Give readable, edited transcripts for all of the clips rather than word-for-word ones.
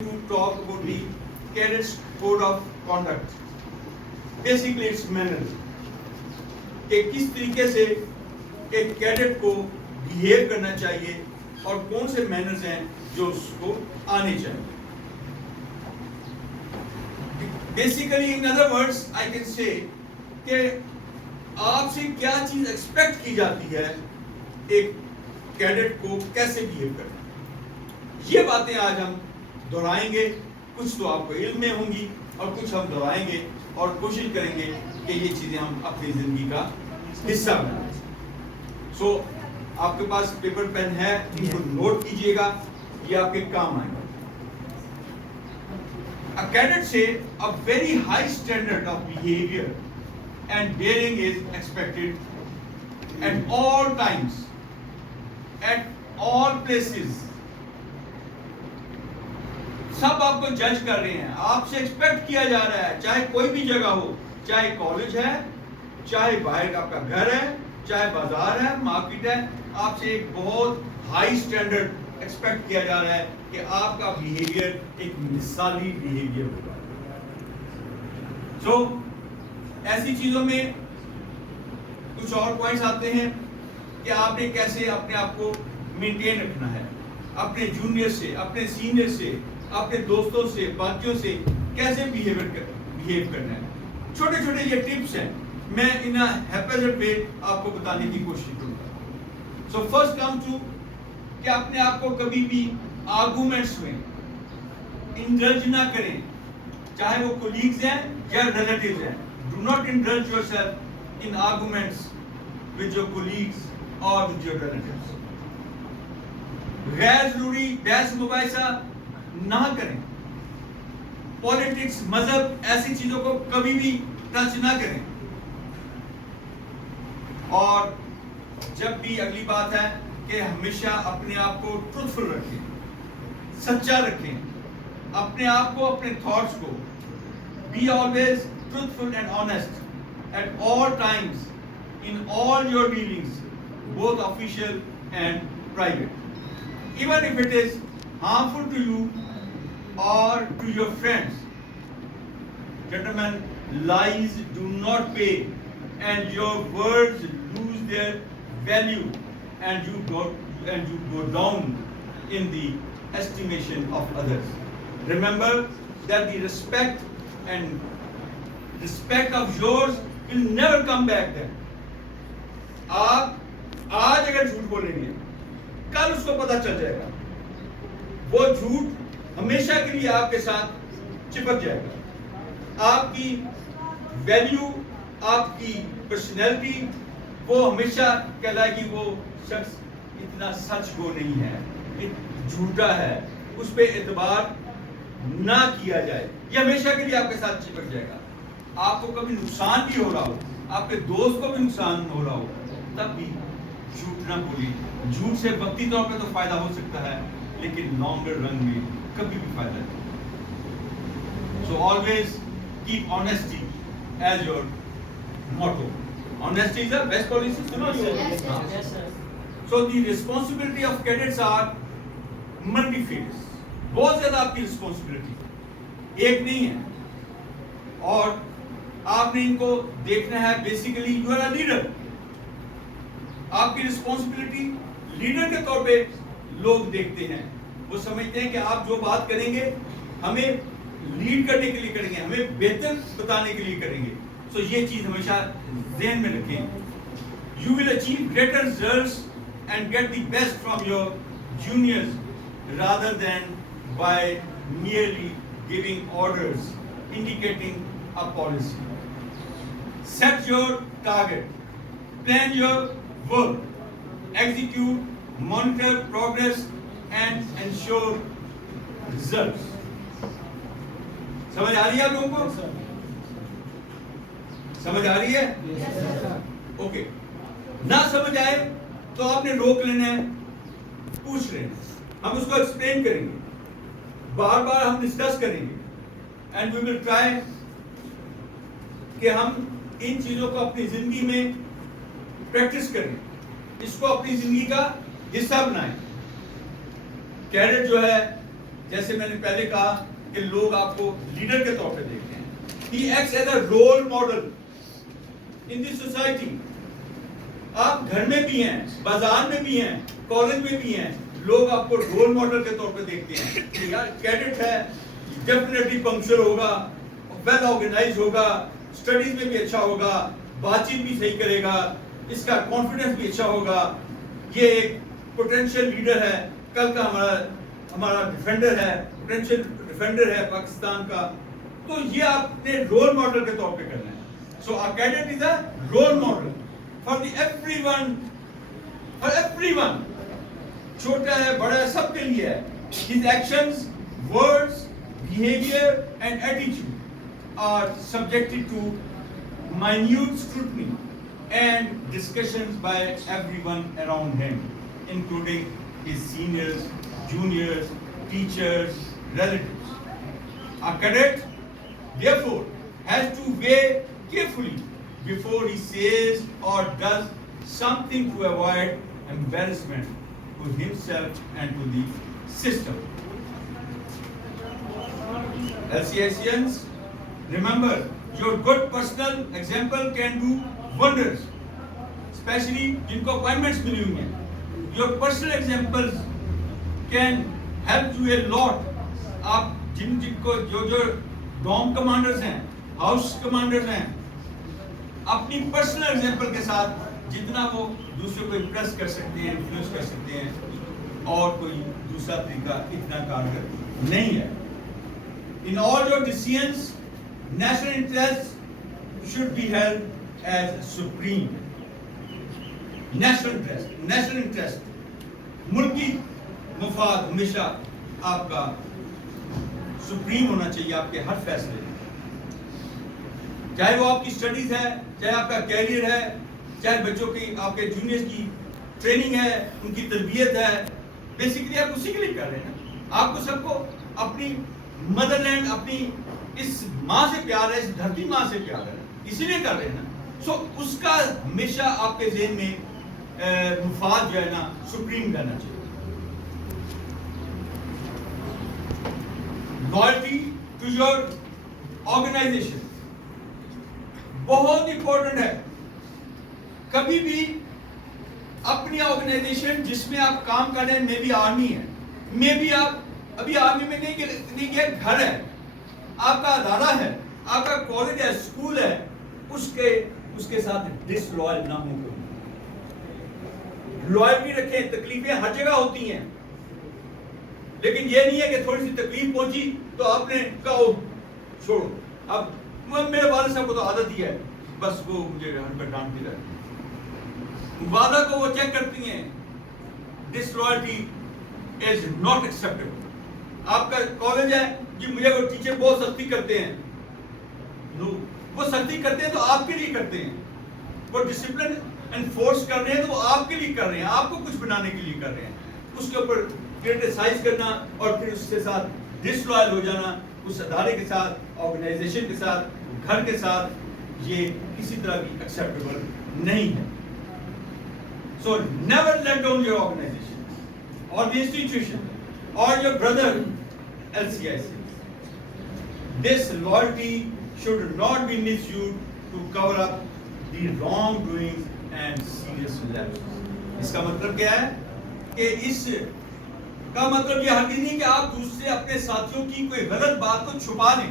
to talk about the cadets code of conduct. Basically it's manners. کہ کس طریقے سے ایک کیڈٹ کو بیہیو کرنا چاہیے اور کون سے مینرز ہیں جو اس کو آنے چاہیے. Basically in other words I can say کہ آپ سے کیا چیز ایکسپیکٹ کی جاتی ہے ایک کیڈٹ کو کیسے بیہیو کرنا. یہ باتیں آج ہم دہرائیں گے. کچھ تو آپ کو علم میں ہوں گی اور کچھ ہم دہرائیں گے اور کوشش کریں گے کہ یہ چیزیں ہم اپنی زندگی کا حصہ بنائیں. سو آپ کے پاس پیپر پین ہے, ان کو نوٹ کیجئے گا, یہ آپ کے کام آئے گا. A cadet say a very high standard of behavior and daring is expected at all times, at all places. سب آپ کو جج کر رہے ہیں, آپ سے ایکسپیکٹ کیا جا رہا ہے, چاہے کوئی بھی جگہ ہو, چاہے کالج ہے, چاہے باہر آپ کا گھر ہے, چاہے بازار ہے, مارکیٹ ہے, آپ سے ایک بہت ہائی اسٹینڈرڈ ایکسپیکٹ کیا جا رہا ہے کہ آپ کا بیہیویئر ایک مثالی بیہیویئر ہوگا. سو ایسی چیزوں میں کچھ اور پوائنٹس آتے ہیں کہ آپ نے کیسے اپنے آپ کو مینٹین رکھنا ہے, اپنے جونیئر سے, اپنے سینئر سے, اپنے دوستوں سے, باقیوں سے کیسے بیہیو کرنا ہے. چھوٹے چھوٹے یہ ٹپس ہیں, میں ان ہیپیزٹ وے آپ کو بتانے کی کوشش کروں گا. سو فرسٹ کم ٹو کہ اپنے آپ کو کبھی بھی آرگومنٹس میں انڈلج نہ کریں, چاہے وہ کولیگز ہیں یا ریلیٹیوز ہیں. Do not indulge your self in arguments with your colleagues اور ود یور ریلیٹیوز. غیر ضروری بحث مباحثہ نہ کریں. پالیٹکس, مذہب, ایسی چیزوں کو کبھی بھی ٹچ نہ کریں. اور جب بھی اگلی بات ہے کہ ہمیشہ اپنے آپ کو ٹروتھفل رکھیں, سچا رکھیں اپنے آپ کو, اپنے تھاٹس کو. Be always truthful and honest at all times in all your dealings, both official and private. Even if it is harmful to you or to your friends. Gentlemen, lies do not pay and your words lose their value and you go down in the estimation of others. Remember that the respect of yours will never come back then. آپ آج اگر جھوٹ بولیں گے کل اس کو پتہ چل جائے گا, وہ جھوٹ ہمیشہ کے لیے آپ کے ساتھ چپک جائے گا. آپ کی ویلیو, آپ کی پرسنالٹی وہ ہمیشہ کہلائے گی وہ شخص اتنا سچ گو نہیں ہے, جھوٹا ہے, اس پہ اعتبار نہ کیا جائے. یہ ہمیشہ کے لیے آپ کے ساتھ چپک جائے گا. آپ کو کبھی نقصان بھی ہو رہا ہو, آپ کے دوست کو بھی نقصان ہو رہا ہو, تب بھی جھوٹ نہ بولیے. جھوٹ سے وقتی طور پہ تو فائدہ ہو سکتا ہے لیکن لانگر رن میں کبھی بھی فائدہ نہیں. So always keep honesty as your motto. Honesty is the best policy. So the responsibility of cadets are multi fields. بہت زیادہ آپ کی ریسپانسبلٹی, ایک نہیں ہے. اور آپ نے ان کو دیکھنا ہے. Basically you are a leader. آپ کی ریسپانسبلٹی لیڈر کے طور پہ لوگ دیکھتے ہیں, وہ سمجھتے ہیں کہ آپ جو بات کریں گے ہمیں لیڈ کرنے کے لیے کریں گے, ہمیں بہتر بتانے کے لیے کریں گے. سو یہ چیز ہمیشہ ذہن میں رکھیں. You will achieve greater results and get the best from your juniors rather than by merely giving orders indicating a policy. Set your target, plan your work, execute, monitor progress and ensure results. سمجھ آ رہی ہے آپ لوگوں کو؟ سمجھ آ رہی ہے؟ Okay. نہ سمجھ آئے تو آپ نے روک لینا ہے, پوچھ لینا ہے, ہم اس کو ایکسپلین کریں گے, بار بار ہم ڈسکس کریں گے and we will try کہ ہم ان چیزوں کو اپنی زندگی میں پریکٹس کریں, اس کو اپنی زندگی کا حصہ بنائیں. کیڈٹ جو ہے جیسے میں نے پہلے کہا کہ لوگ آپ کو لیڈر کے طور پہ دیکھتے ہیں. He acts as a role model in the society. آپ گھر میں بھی ہیں, بازار میں بھی ہیں, کالج میں بھی ہیں, لوگ آپ کو رول ماڈل کے طور پہ دیکھتے ہیں کہ یار کیڈٹ ہے, ڈیفینیٹلی پنکچر ہوگا, ویل آرگنائز ہوگا, اسٹڈیز میں بھی اچھا ہوگا, بات چیت بھی صحیح کرے گا, اس کا کانفیڈنس بھی اچھا ہوگا, یہ ایک پوٹینشیل لیڈر ہے, کل کا ہمارا ڈیفینڈر ہے, پوٹینشیل ڈیفینڈر ہے پاکستان کا. تو یہ آپ نے رول ماڈل کے طور پہ کرنا ہے. سو a cadet is a role model for everyone, for everyone. چھوٹا ہے, بڑا ہے, سب کے لیے ہے. His actions, words, behavior and attitude are subjected to minute scrutiny and discussions by everyone around him, including his seniors, juniors, teachers, relatives. A cadet, therefore, has to weigh carefully before he says or does something to avoid embarrassment to himself and to the system. LCICians, remember, your good personal example can do wonders, especially جن کو appointments ملی ہوئی ہیں. Your personal examples can help you a lot. آپ جن کو جو ڈوم commanders ہیں, ہاؤس کمانڈرز ہیں, اپنی پرسنل ایگزامپل کے ساتھ جتنا وہ دوسروں کو امپریس کر سکتے ہیں, انفلوئنس کر سکتے ہیں, اور کوئی دوسرا طریقہ اتنا کارگر نہیں ہے. In all your decisions, national interest should be held as supreme. National interest, ملکی مفاد ہمیشہ آپ کا سپریم ہونا چاہیے آپ کے ہر فیصلے میں, چاہے وہ آپ کی اسٹڈیز ہے, چاہے آپ کا کیریئر ہے, چاہے بچوں کی, آپ کے جونیئرز کی ٹریننگ ہے, ان کی تربیت ہے. بیسیکلی آپ اسی کے لیے کر رہے ہیں. آپ کو سب کو اپنی مدر لینڈ, اپنی اس ماں سے پیار ہے, اس دھرتی ماں سے پیار ہے, اسی لیے کر رہے ہیں نا. سو اس کا ہمیشہ آپ کے ذہن میں مفاد جو ہے نا سپریم کرنا چاہیے. Loyalty to your organization بہت امپورٹنٹ ہے. کبھی بھی اپنی آرگنائزیشن جس میں آپ کام کر رہے ہیں, میں بھی آرمی ہے, میں بھی آپ ابھی آرمی میں نہیں گئے, گھر ہے, آپ کا ادارہ ہے, آپ کا کالج ہے, اسکول ہے, اس کے ساتھ ڈس لوائل نہ ہو. لوائلٹی رکھیں. تکلیفیں ہر جگہ ہوتی ہیں, لیکن یہ نہیں ہے کہ تھوڑی سی تکلیف پہنچی تو آپ نے کہا چھوڑو. اب میرے والد صاحب کو تو عادت ہی ہے, بس وہ مجھے ہر پر ڈانٹتی رہتی. وعدہ کو وہ چیک کرتی ہیں. ڈس لوائلٹی از ناٹ ایکسیپٹیبل. آپ کا کالج ہے جی, مجھے وہ ٹیچر بہت سختی کرتے ہیں. نو, وہ سختی کرتے ہیں تو آپ کے لیے کرتے ہیں. وہ ڈسپلن انفورس کر رہے ہیں تو وہ آپ کے لیے کر رہے ہیں, آپ کو کچھ بنانے کے لیے کر رہے ہیں. اس کے اوپر کرٹیسائز کرنا اور پھر اس کے ساتھ ڈس لوائل ہو جانا, اس ادارے کے ساتھ, آرگنائزیشن کے ساتھ, گھر کے ساتھ, یہ کسی طرح بھی ایکسیپٹیبل نہیں ہے. So never let down your organization or the institution or your brother LCIC. This loyalty should not be misused to cover up the wrongdoings and serious lapses. اس کا مطلب کیا ہے کہ اس کا مطلب یہ ہرگز نہیں کہ آپ دوسرے اپنے ساتھیوں کی کوئی غلط بات کو چھپا لیں.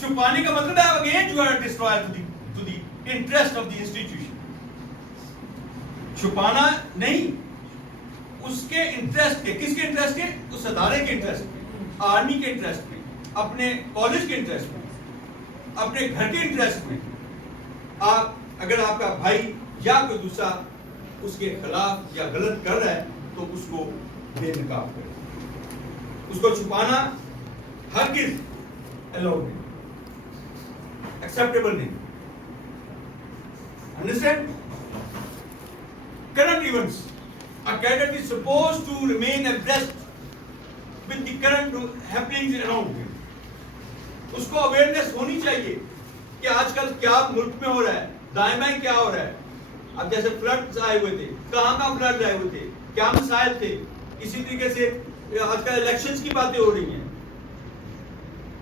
چھپانے کا مطلب ہے again you are destroyed to the interest of the institution. چھپانا نہیں, اس کے انٹرسٹ کے, کس کے انٹرسٹ کے, اس ادارے کے انٹرسٹ میں, آرمی کے انٹرسٹ میں, اپنے کالج کے انٹرسٹ میں, اپنے گھر کے انٹرسٹ میں. آپ اگر آپ کا بھائی یا کوئی دوسرا اس کے خلاف یا غلط کر رہا ہے تو اس کو بے نقاب کریں. اس کو چھپانا ہرگز الاؤڈ نہیں, ایکسیپٹیبل نہیں. Understand? Current events. A cadet is supposed to remain abreast with the current happenings around him. اس کو awareness ہونی چاہیے کہ آج کل کیا ملک میں ہو رہا ہے, دائیں بائیں کیا ہو رہا ہے. اب جیسے فلڈز آئے ہوئے تھے, کہاں فلڈز آئے ہوئے تھے, کیا مسائل تھے, اسی طریقے سے آج کل الیکشنز کی باتیں ہو رہی ہیں,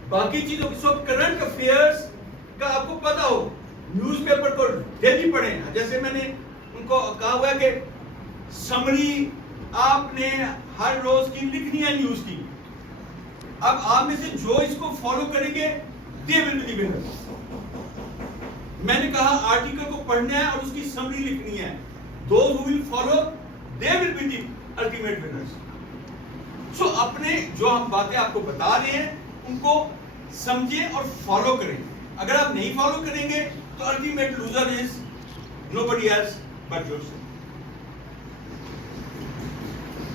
باقی چیزوں کی, سب کرنٹ افیئرس کا آپ کو پتا ہو, نیوز پیپر کو ڈیلی پڑھیں. جیسے میں نے ان کو کہا ہوا ہے کہ سمری آپ نے ہر روز کی لکھنی ہے نیوز کی. اب آپ میں سے جو اس کو فالو کریں گے دے ول بی دی ونر. میں نے کہا آرٹیکل کو پڑھنا ہے اور اس کی سمری لکھنی ہے. Those who will follow they will be the ultimate winners. So اپنے جو ہم باتیں آپ کو بتا رہے ہیں ان کو سمجھیں اور فالو کریں. اگر آپ نہیں فالو کریں گے تو ultimate loser is nobody else but yourself.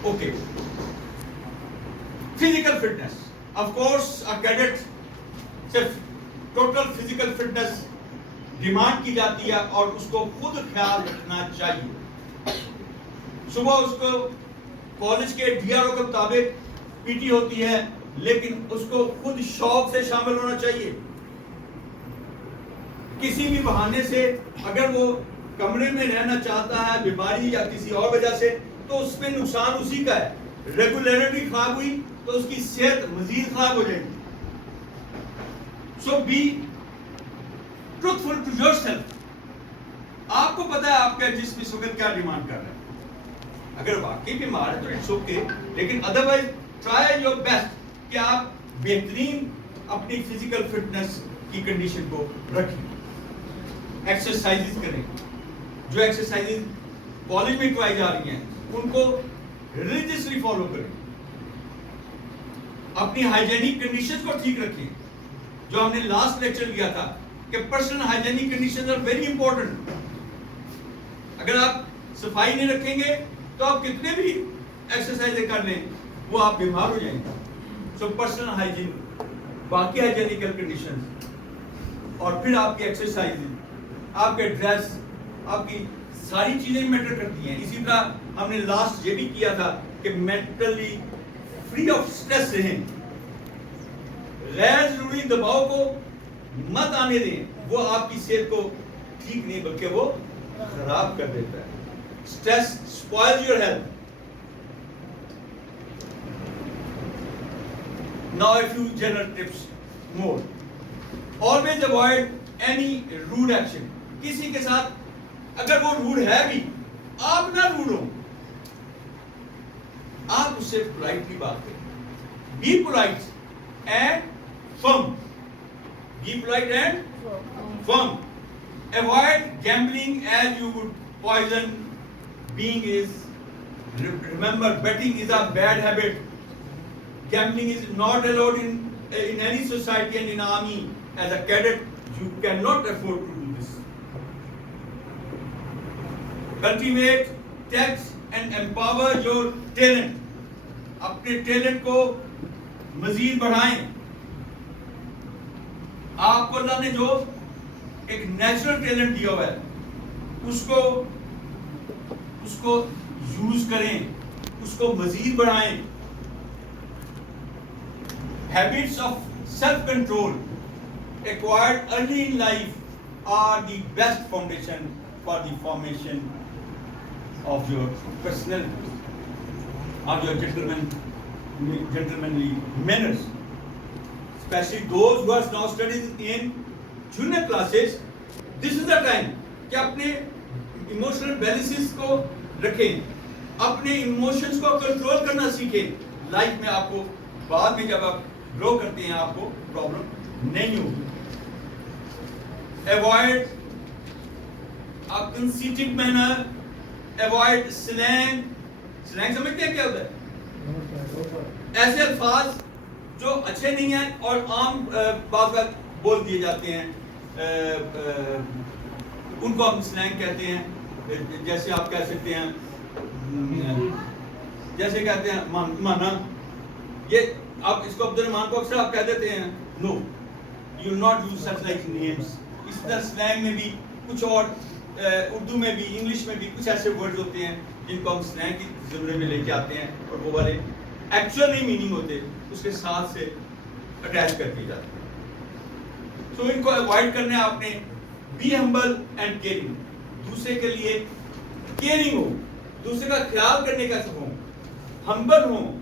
Okay. Physical fitness. Of course, a cadet صرف total physical fitness ڈیمانڈ کی جاتی ہے اور اس کو خود خیال رکھنا چاہیے. صبح اس کو کالج کے ڈی آر او کے مطابق پی ٹی ہوتی ہے, لیکن اس کو خود شوق سے شامل ہونا چاہیے. کسی بھی بہانے سے اگر وہ کمرے میں رہنا چاہتا ہے بیماری یا کسی اور وجہ سے, تو اس میں نقصان اسی کا ہے. ریگولیرٹی خراب ہوئی تو اس کی صحت مزید خراب ہو جائے گی. So be truthful to yourself. آپ کو پتا ہے آپ کا جسم اس وقت کیا ڈیمانڈ کر رہا ہے. اگر واقعی بیمار ہے تو اٹس اوکے, لیکن ادروائز ٹرائی یور بیسٹ کہ آپ بہترین اپنی فزیکل فٹنس کی کنڈیشن کو رکھیں. ایکسرسائز کریں. جو ایکسرسائز کالج میں کرائی جا رہی ہیں ان کو ریلیجسلی فالو کریں. اپنی ہائیجینک کنڈیشنز کو ٹھیک رکھیں. جو ہم نے لاسٹ لیکچر لیا تھا کہ personal hygienic conditions are very important. اگر آپ صفائی نہیں رکھیں گے تو آپ کتنے بھی ایکسرسائز کر لیں وہ آپ بیمار ہو جائیں گے. سو پرسنل ہائیجین, باقی ہائیجینیکل کنڈیشنز, اور پھر آپ کی ایکسرسائز, آپ کے ڈریس, آپ کی ساری چیزیں میٹر کرتی ہیں. اسی طرح ہم نے لاسٹ یہ بھی کیا تھا کہ مینٹلی فری آف سٹریس رہیں. غیر ضروری دباؤ کو مت آنے دیں, وہ آپ کی صحت کو ٹھیک نہیں بلکہ وہ خراب کر دیتا ہے. Stress spoils your health. Now a few general tips more. Always avoid any rude action. کسی کے ساتھ اگر وہ rude ہے بھی, آپ نہ rude ہو, آپ اس سے politely بات کریں. Be polite and firm. Be polite and firm. Avoid gambling as you would poison being is. Remember, betting is a bad habit. Gambling is not allowed in any society, and in army as a cadet you cannot afford to do this. Cultivate, tax and empower your talent. اپنے talent کو مزید بڑھائیں. آپ کو اللہ نے جو ایک natural talent دیا ہوا ہے اس کو یوز کریں, اس کو مزید بڑھائیں. Habits of self-control acquired early in life are the best foundation for the formation of your personality, of your gentlemanly manners. Especially those who are now studying in junior classes, this is the time کہ اپنے emotional balances کو رکھیں, اپنے emotions کو control کرنا سیکھیں. Life میں آپ کو بعد میں جب آپ گرو کرتے ہیں آپ کو پرابلم نہیں ہوگی. Avoid a conceited manner. Avoid slang. Slang سمجھتے ہیں کیا ہوتا ہے؟ ایسے الفاظ جو اچھے نہیں ہیں اور عام بعض وقت بول دیے جاتے ہیں, ان کو ہم سلینگ کہتے ہیں. جیسے آپ کہہ سکتے ہیں, جیسے کہتے ہیں مانا, یہ آپ اس کو عبد الرحمان کو اکثر آپ کہہ دیتے ہیں. No, you not use such like names. اس طرح سلینگ میں بھی کچھ اور, اردو میں بھی انگلش میں بھی کچھ ایسے ورڈز ہوتے ہیں جن کو ہم سلینگ کی زمرے میں لے کے آتے ہیں, اور وہ والے ایکچوئل نہیں میننگ ہوتے, اس کے ساتھ سے اٹیچ کر دی جاتی ہے. تو ان کو اوائڈ کرنا ہے آپ نے. Be humble and caring. دوسرے کے لیے کیئرنگ ہو, دوسرے کا خیال کرنے کا سکھوں, ہمبل ہوں,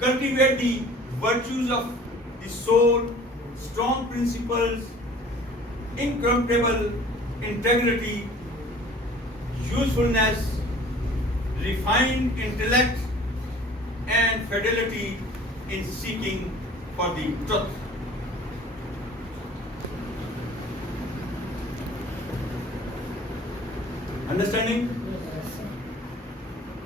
Cultivate the virtues of the soul, strong principles, incorruptible integrity, usefulness, refined intellect, and fidelity in seeking for the truth. Understanding?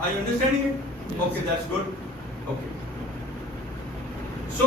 Are you understanding it? Okay, that's good. Okay. So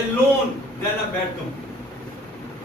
alone than a bad company।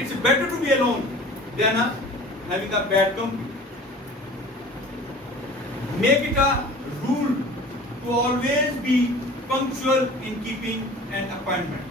It's better to be alone than having a bad company। Make it a rule to always be punctual in keeping an appointment।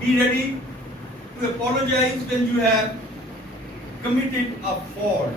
Be ready to apologize when you have committed a fault।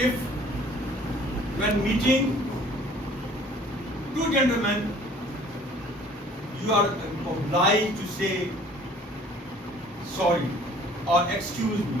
If when meeting two gentlemen, you are obliged to say sorry or excuse me।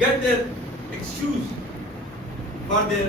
Get their excuse for their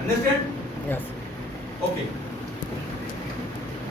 Understand? Yes. Okay।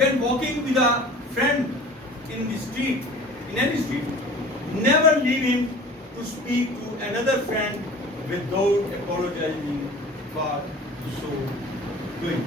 when walking with a friend in the street, in any street, never leave him to speak to another friend without apologizing for so doing।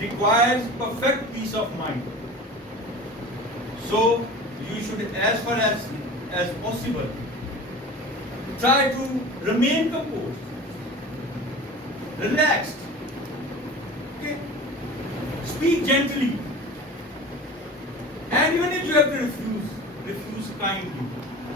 requires perfect peace of mind। So you should, as far as possible, try to remain composed, relaxed, okay? Speak gently, and even if you have to refuse kindly,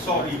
sorry,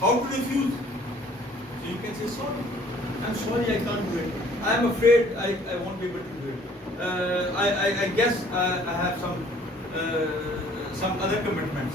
how to refuse। So you can say sorry, I'm sorry I can't do it, I'm afraid I won't be able to do it, I guess I have some other commitments।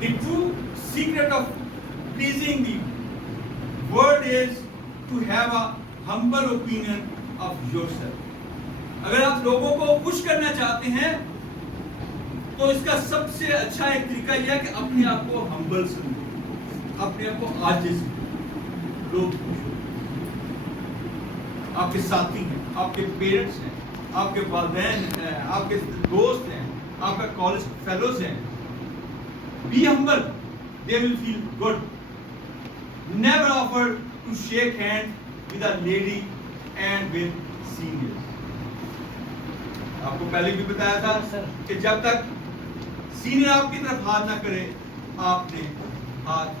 The true secret of pleasing the world is to have a humble opinion of yourself। اگر آپ لوگوں کو خوش کرنا چاہتے ہیں تو اس کا سب سے اچھا ایک طریقہ یہ ہے کہ اپنے آپ کو ہمبل سمجھو، اپنے آپ کو عاجز سمجھو. لوگ خوش ہو، آپ کے ساتھی ہیں، آپ کے پیرنٹس ہیں، آپ کے والدین ہیں، آپ کے دوست ہیں، آپ کا کالج فیلوز ہیں. Be humble, they will feel good. Never offer to shake hand with a lady and with seniors. آپ کو پہلے بھی بتایا تھا کہ جب تک سینئر آپ کی طرف ہاتھ نہ کرے آپ نے ہاتھ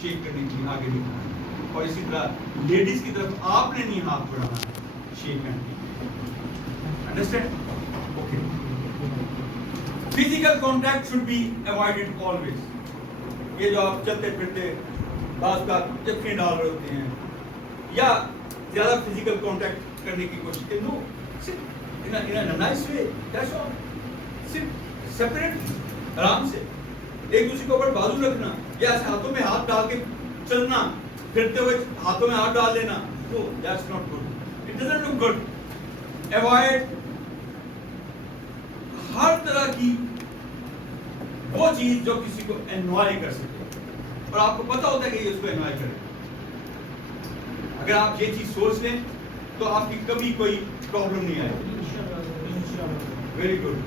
شیک کرنے کے لیے آگے نہیں بڑھانا، اور اسی طرح لیڈیز کی طرف آپ نے نہیں ہاتھ بڑھانا shake hand. Understand? Okay. Physical contact should be avoided always. یہ جو آپ چلتے پھرتے بعض کا چپکیں ڈال رہے ہوتے ہیں یا زیادہ فزیکل کانٹیکٹ کرنے کی کوشش کریں، نو، صرف in a nice way, that's all. صرف سیپریٹ آرام سے ایک دوسرے کے اوپر بازو رکھنا یا ایسے ہاتھوں میں ہاتھ ڈال کے چلنا، پھرتے ہوئے ہاتھوں میں ہاتھ ڈال لینا، no, that's not good. It doesn't look good. Avoid ہر طرح کی وہ چیز جو کسی کو انوائے کر سکے اور آپ کو پتا ہوتا ہے کہ یہ اس کو انوائے کرے. اگر آپ یہ چیز سوچ لیں تو آپ کی کبھی کوئی پرابلم نہیں آئے. Very good.